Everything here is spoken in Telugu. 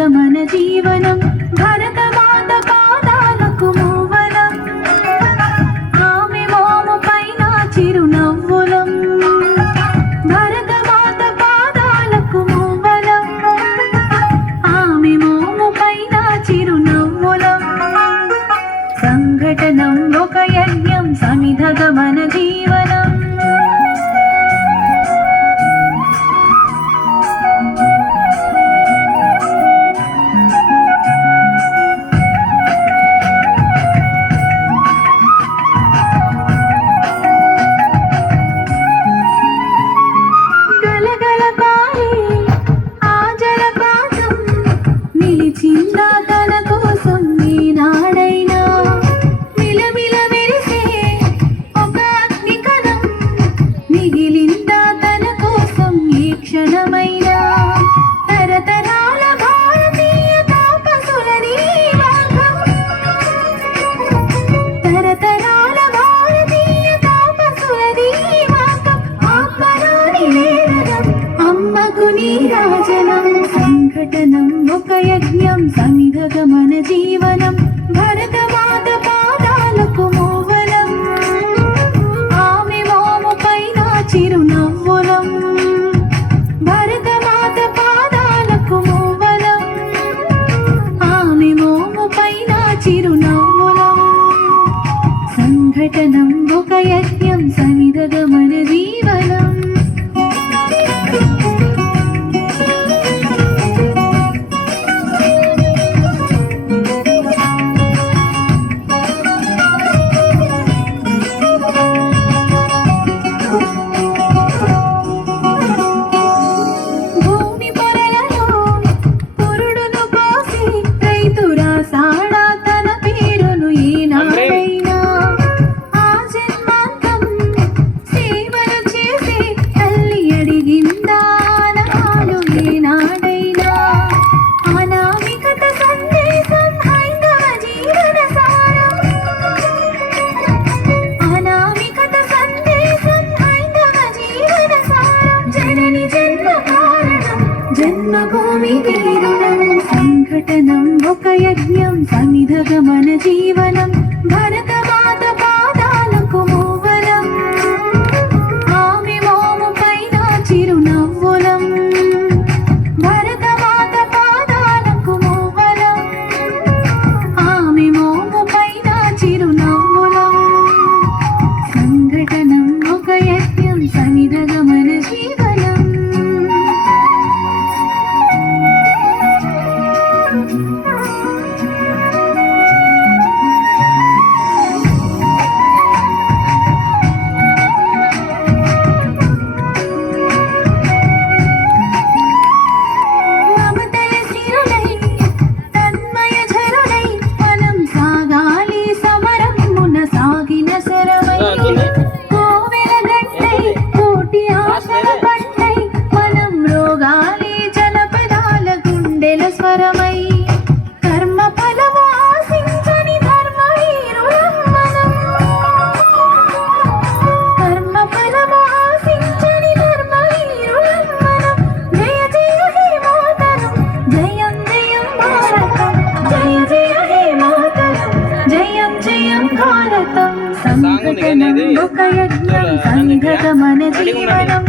సమిధగమన జీవనం భరతమాత పాదాలకు మూవనం ఆమె మోము పైన చిరునవ్వులం భరతమాత పాదాలకు మూవనం ఆమె మోము పైన చిరునవ్వులం సంఘటనం ఒక యజ్ఞం సమిధగమన జీవనం సంఘటనం ఒక యజ్ఞం సమిధగమన జీవనం భరతమాత పాదాలకు మూవనం ఆమె మోము పైన చిరునవ్వులం భరతమాత పాదాలకు మూవనం ఆమె మోము పైన చిరునవ్వులం సంఘటనం ఒక యజ్ఞం సమిధగమన జీవనం జన్మభూమి తీరుణం సంఘటనం ఒక యజ్ఞం సమిధగమన జీవనం భరతమాత పాదాలకు మూవనం ఆమె మోము పైన చిరునవ్వులం భరతమాత పాదాలకు మూవనం ఆమె మోము పైన చిరునవ్వులం సంఘటనం ఒక యజ్ఞం సమిధగమన జీవనం సంఘటనం ఒక యజ్ఞం సంఘటమన జీవనం